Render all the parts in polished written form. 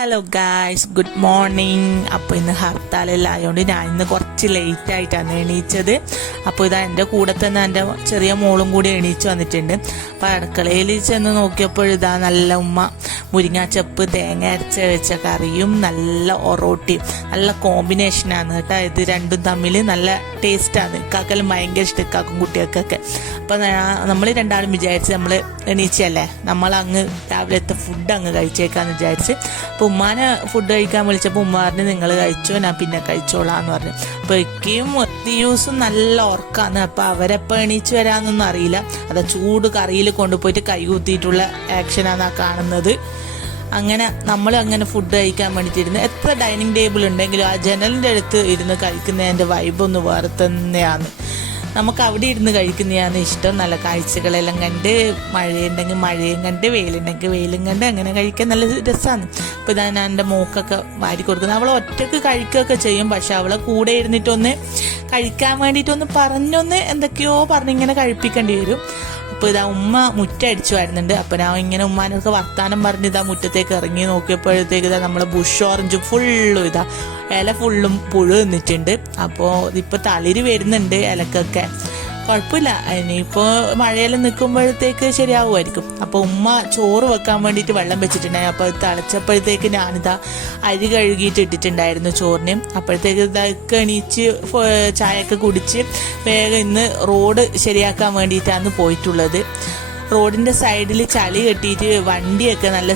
Hello guys, good morning. അപ്പോൾ ഇന്ന് ഹർത്താലെല്ലായതുകൊണ്ട് ഞാൻ ഇന്ന് കുറച്ച് ലേറ്റ് ആയിട്ടാണ് എണീച്ചത്. അപ്പോൾ ഇതാ എൻ്റെ കൂടെ തന്നെ എൻ്റെ ചെറിയ മോളും കൂടി എണീച്ച് വന്നിട്ടുണ്ട്. അപ്പോൾ അടുക്കളയിൽ ചെന്ന് നോക്കിയപ്പോൾ ഇതാ നല്ല ഉമ്മ മുരിങ്ങാച്ചപ്പ് തേങ്ങ അരച്ച് വെച്ച കറിയും നല്ല ഒറോട്ടിയും നല്ല കോമ്പിനേഷനാണ് കേട്ടോ. ഇത് രണ്ടും തമ്മിൽ നല്ല ടേസ്റ്റാണ്. ഇക്കാക്കെല്ലാം ഭയങ്കര ഇഷ്ടം, ഇക്കാക്കും കുട്ടികൾക്കൊക്കെ. അപ്പോൾ നമ്മൾ രണ്ടാളും വിചാരിച്ച് നമ്മൾ എണീച്ചല്ലേ, നമ്മളങ്ങ് രാവിലത്തെ ഫുഡ് അങ്ങ് കഴിച്ചേക്കാന്ന് വിചാരിച്ച്. അപ്പോൾ ഉമ്മാനെ ഫുഡ് കഴിക്കാൻ വിളിച്ചപ്പോൾ ഉമ്മ പറഞ്ഞു നിങ്ങൾ കഴിച്ചോ, ഞാൻ പിന്നെ കഴിച്ചോളാന്ന് പറഞ്ഞു. അപ്പോൾ ഒക്കെയും ദിവസം നല്ല ഉറക്കാണ്. അപ്പോൾ അവരെപ്പോൾ എണീച്ച് വരാമെന്നൊന്നും അറിയില്ല. അത് ചൂട് കറിയിൽ കൊണ്ടുപോയിട്ട് കൈ കുത്തിയിട്ടുള്ള ആക്ഷനാണ് ആ കാണുന്നത്. അങ്ങനെ നമ്മൾ അങ്ങനെ ഫുഡ് കഴിക്കാൻ വേണ്ടിയിട്ടിരുന്ന് എത്ര ഡൈനിങ് ടേബിൾ ഉണ്ടെങ്കിലും ആ ജനലിൻ്റെ അടുത്ത് ഇരുന്ന് കഴിക്കുന്നതിൻ്റെ വൈബൊന്ന് വേറെ തന്നെയാണ്. നമുക്ക് അവിടെ ഇരുന്ന് കഴിക്കുന്നതാണ് ഇഷ്ടം. നല്ല കാഴ്ചകളെല്ലാം കണ്ട്, മഴയുണ്ടെങ്കിൽ മഴയും കണ്ട്, വെയിലുണ്ടെങ്കിൽ വെയിലും കണ്ട് അങ്ങനെ കഴിക്കാൻ നല്ല രസമാണ്. അപ്പോൾ ഇതാ ഞാൻ എൻ്റെ മോക്കൊക്കെ വാരി കൊടുക്കുന്നത്. അവൾ ഒറ്റയ്ക്ക് കഴിക്കുകയൊക്കെ ചെയ്യും, പക്ഷെ അവളെ കൂടെ ഇരുന്നിട്ടൊന്ന് കഴിക്കാൻ വേണ്ടിയിട്ടൊന്ന് പറഞ്ഞൊന്ന് എന്തൊക്കെയോ പറഞ്ഞിങ്ങനെ കഴിപ്പിക്കേണ്ടി വരും. അപ്പോൾ ഇതാ ഉമ്മ മുറ്റടിച്ചു വരുന്നുണ്ട്. അപ്പോൾ ഞാൻ ഇങ്ങനെ ഉമ്മാനൊക്കെ വർത്താനം പറഞ്ഞ് ഇതാ മുറ്റത്തേക്ക് ഇറങ്ങി നോക്കിയപ്പോഴത്തേക്ക് ഇതാ നമ്മളെ ബുഷ് ഓറഞ്ച് ഫുള്ളും ഇതാ ഇല ഫുള്ളും പുഴു നിന്നിട്ടുണ്ട്. അപ്പോൾ ഇപ്പോൾ തളിര് വരുന്നുണ്ട് ഇലക്കൊക്കെ. കുഴപ്പമില്ല, ഇനിയിപ്പോൾ മഴയെല്ലാം നിൽക്കുമ്പോഴത്തേക്ക് ശരിയാവുമായിരിക്കും. അപ്പോൾ ഉമ്മ ചോറ് വെക്കാൻ വേണ്ടിയിട്ട് വെള്ളം വെച്ചിട്ടുണ്ടായി. അപ്പോൾ തിളച്ചപ്പോഴത്തേക്ക് ഞാനിതാ അരി കഴുകിയിട്ട് ഇട്ടിട്ടുണ്ടായിരുന്നു ചോറിന്. അപ്പോഴത്തേക്ക് ഇതൊക്കെ എണീച്ച് ചായയൊക്കെ കുടിച്ച് വേഗം ഇന്ന് റോഡ് ശരിയാക്കാൻ വേണ്ടിയിട്ടാണ് പോയിട്ടുള്ളത്. റോഡിൻ്റെ സൈഡിൽ ചളി കെട്ടിയിട്ട് വണ്ടിയൊക്കെ നല്ല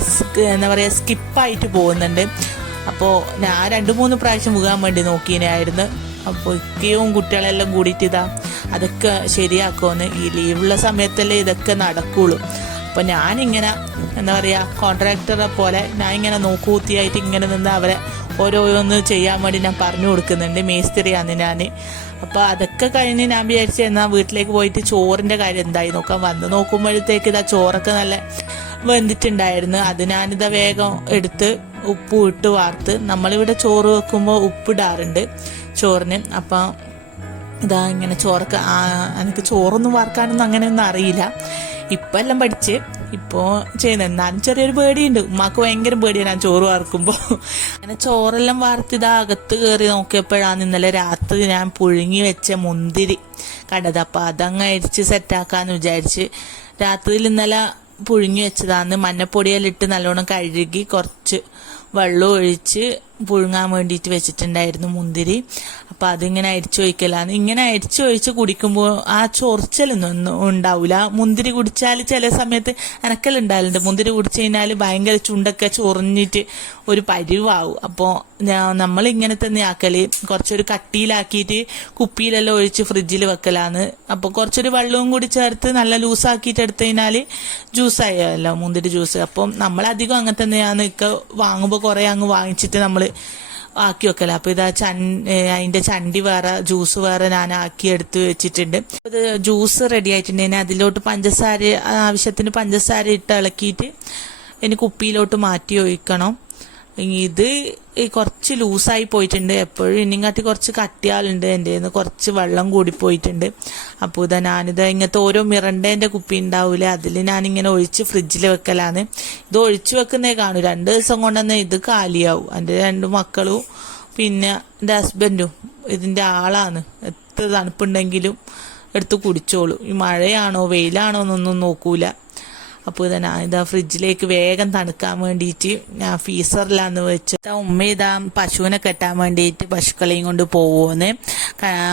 എന്താ പറയുക സ്കിപ്പായിട്ട് പോകുന്നുണ്ട്. അപ്പോൾ ഞാൻ 2-3 പ്രാവശ്യം പോകാൻ വേണ്ടി നോക്കിയായിരുന്നു. അപ്പോൾ ഇക്കയും കുട്ടികളെല്ലാം കൂടിയിട്ട് ഇതാ അതൊക്കെ ശരിയാക്കുമെന്ന്. ഈ ലീവുള്ള സമയത്തല്ലേ ഇതൊക്കെ നടക്കുള്ളൂ. അപ്പോൾ ഞാനിങ്ങനെ എന്താ പറയുക കോൺട്രാക്ടറെ പോലെ ഞാൻ ഇങ്ങനെ നോക്കൂത്തിയായിട്ട് ഇങ്ങനെ നിന്ന് അവരെ ഓരോന്ന് ചെയ്യാൻ വേണ്ടി ഞാൻ പറഞ്ഞു കൊടുക്കുന്നുണ്ട്. മേസ്തിരിയാണ് ഞാൻ. അപ്പോൾ അതൊക്കെ കഴിഞ്ഞ് ഞാൻ വിചാരിച്ചു എന്നാൽ വീട്ടിലേക്ക് പോയിട്ട് ചോറിൻ്റെ കാര്യം എന്തായി നോക്കാം. വന്ന് നോക്കുമ്പോഴത്തേക്ക് ഇതാ ചോറൊക്കെ നല്ല വെന്തിട്ടുണ്ടായിരുന്നു. അത് ഞാനിതാ വേഗം എടുത്ത് ഉപ്പ് ഇട്ട് വാർത്ത്. നമ്മളിവിടെ ചോറ് വെക്കുമ്പോൾ ഉപ്പിടാറുണ്ട് ചോറിന്. അപ്പം ഇതാ ഇങ്ങനെ ചോറൊക്കെ എനിക്ക് ചോറൊന്നും വാർക്കാനൊന്നും അങ്ങനെയൊന്നും അറിയില്ല. ഇപ്പം എല്ലാം പഠിച്ച് ഇപ്പോൾ ചെയ്യുന്നത്. എന്നാലും ചെറിയൊരു പേടിയുണ്ട്. ഉമ്മാക്ക് ഭയങ്കര പേടിയാണ് ഞാൻ ചോറ് വാർക്കുമ്പോൾ. അങ്ങനെ ചോറെല്ലാം വാർത്ത് ഇതാ അകത്ത് കയറി നോക്കിയപ്പോഴാണ് ഇന്നലെ രാത്രി ഞാൻ പുഴുങ്ങി വെച്ച മുന്തിരി കണ്ടത്. അപ്പം അതങ്ങ് അരിച്ച് സെറ്റാക്കാന്ന് വിചാരിച്ച് രാത്രിയിൽ ഇന്നലെ പുഴുങ്ങി വെച്ചതാണ്. മഞ്ഞപ്പൊടിയെല്ലാം ഇട്ട് നല്ലോണം കഴുകി കുറച്ച് വെള്ളം ഒഴിച്ച് പുഴുങ്ങാൻ വേണ്ടിയിട്ട് വെച്ചിട്ടുണ്ടായിരുന്നു മുന്തിരി. അപ്പം അതിങ്ങനെ അരിച്ചു ഒഴിക്കലാണ്. ഇങ്ങനെ അരിച്ചു ഒഴിച്ച് കുടിക്കുമ്പോൾ ആ ചൊറിച്ചലൊന്നും ഉണ്ടാവില്ല. മുന്തിരി കുടിച്ചാൽ ചില സമയത്ത് എനക്കെല്ലാം ഉണ്ടാവലുണ്ട്. മുന്തിരി കുടിച്ചു കഴിഞ്ഞാൽ ഭയങ്കര ചുണ്ടൊക്കെ ചൊറിഞ്ഞിട്ട് ഒരു പരിവാവും. അപ്പോൾ നമ്മളിങ്ങനെ തന്നെ ആക്കല്, കുറച്ചൊരു കട്ടിയിലാക്കിയിട്ട് കുപ്പിയിലെല്ലാം ഒഴിച്ച് ഫ്രിഡ്ജിൽ വെക്കലാണ്. അപ്പോൾ കുറച്ചൊരു വെള്ളവും കൂടി ചേർത്ത് നല്ല ലൂസാക്കിയിട്ട് എടുത്തു കഴിഞ്ഞാൽ ജ്യൂസായല്ലോ മുന്തിരി ജ്യൂസ്. അപ്പം നമ്മളധികം അങ്ങനെ തന്നെയാണ്. ഇക്ക വാങ്ങുമ്പോൾ കുറേ അങ്ങ് വാങ്ങിച്ചിട്ട് നമ്മൾ ആക്കി വെക്കല. അപ്പോൾ ഇതാ അതിൻ്റെ ചണ്ടി വേറെ ജ്യൂസ് വേറെ ഞാൻ ആക്കി എടുത്ത് വെച്ചിട്ടുണ്ട്. ഇത് ജ്യൂസ് റെഡി ആയിട്ടുണ്ടെങ്കിൽ അതിലോട്ട് പഞ്ചസാര, ആവശ്യത്തിന് പഞ്ചസാര ഇട്ട് ഇളക്കിയിട്ട് ഇനി കുപ്പിയിലോട്ട് മാറ്റി ഒഴിക്കണം. ഇത് കുറച്ച് ലൂസായി പോയിട്ടുണ്ട്. എപ്പോഴും ഇനിയും കാട്ടി കുറച്ച് കട്ടിയാളുണ്ട്. എൻ്റെ കയ്യിൽ നിന്ന് കുറച്ച് വെള്ളം കൂടി പോയിട്ടുണ്ട്. അപ്പോൾ ഇതാ ഞാനിത് ഇങ്ങനത്തെ ഓരോ മിറണ്ടേൻ്റെ കുപ്പി ഉണ്ടാവില്ലേ, അതിൽ ഞാനിങ്ങനെ ഒഴിച്ച് ഫ്രിഡ്ജിൽ വെക്കലാണ്. ഇത് ഒഴിച്ചു വെക്കുന്നേ കാണൂ. 2 ദിവസം കൊണ്ടുതന്നെ ഇത് കാലിയാവും. എൻ്റെ 2 മക്കളും പിന്നെ എൻ്റെ ഹസ്ബൻഡും ഇതിൻ്റെ ആളാണ്. എത്ര തണുപ്പുണ്ടെങ്കിലും എടുത്ത് കുടിച്ചോളൂ. ഈ മഴയാണോ വെയിലാണോ എന്നൊന്നും നോക്കൂല. അപ്പോൾ ഇതാ ഫ്രിഡ്ജിലേക്ക് വേഗം തണുക്കാൻ വേണ്ടിയിട്ട് ഞാൻ ഫീസറിലാന്ന് വെച്ചിട്ട് ഉമ്മ ഇതാ പശുവിനെ കെട്ടാൻ വേണ്ടിയിട്ട് പശുക്കളെയും കൊണ്ട് പോവുമെന്ന്.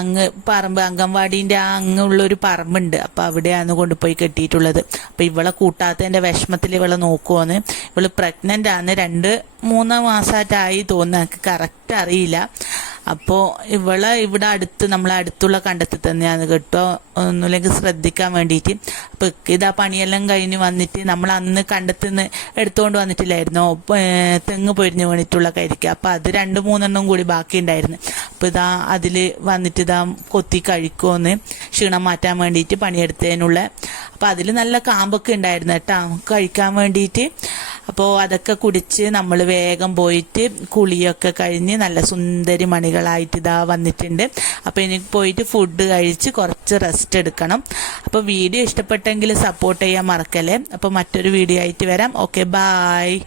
അങ്ങ് പറമ്പ് അംഗൻവാടീൻ്റെ അങ്ങുള്ളൊരു പറമ്പുണ്ട്. അപ്പോൾ അവിടെയാണ് കൊണ്ടുപോയി കെട്ടിയിട്ടുള്ളത്. അപ്പോൾ ഇവളെ കൂട്ടാത്തതിൻ്റെ വിഷമത്തിൽ ഇവളെ നോക്കുമെന്ന്. ഇവള് പ്രഗ്നൻ്റ് ആണ്. 2-3 മാസമായിട്ടായി തോന്നുന്നു, എനിക്ക് കറക്റ്റ് അറിയില്ല. അപ്പോൾ ഇവളെ ഇവിടെ അടുത്ത് നമ്മളെ അടുത്തുള്ള കണ്ടത്തിൽ തന്നെയാണ് കേട്ടോ, ഒന്നുമില്ലെങ്കിൽ ശ്രദ്ധിക്കാൻ വേണ്ടിയിട്ട്. അപ്പോൾ ഇതാ പണിയെല്ലാം കഴിഞ്ഞ് വന്നിട്ട് നമ്മൾ അന്ന് കണ്ടത്തുനിന്ന് എടുത്തുകൊണ്ട് വന്നിട്ടില്ലായിരുന്നോ തെങ്ങ് പൊരിഞ്ഞ് വീണിട്ടുള്ള കരിക്ക. അപ്പോൾ അത് 2-3 കൂടി ബാക്കി ഉണ്ടായിരുന്നു. അപ്പോൾ ഇതാ അതിൽ വന്നിട്ട് ഇതാ കൊത്തി കഴിക്കുമെന്ന് ക്ഷീണം മാറ്റാൻ വേണ്ടിയിട്ട് പണിയെടുത്തതിനുള്ള. അപ്പോൾ അതിൽ നല്ല കാമ്പൊക്കെ ഉണ്ടായിരുന്നു കേട്ടോ കഴിക്കാൻ വേണ്ടിയിട്ട്. അപ്പോൾ അതൊക്കെ കുടിച്ച് നമ്മൾ വേഗം പോയിട്ട് കുളിയൊക്കെ കഴിഞ്ഞ് നല്ല സുന്ദരി മണികളായിട്ട് ഇതാ വന്നിട്ടുണ്ട്. അപ്പോൾ എനിക്ക് പോയിട്ട് ഫുഡ് കഴിച്ച് കുറച്ച് റെസ്റ്റ് എടുക്കണം. അപ്പോൾ വീഡിയോ ഇഷ്ടപ്പെട്ടെങ്കിൽ സപ്പോർട്ട് ചെയ്യാൻ മറക്കല്ലേ. അപ്പോൾ മറ്റൊരു വീഡിയോ ആയിട്ട് വരാം. Okay, bye.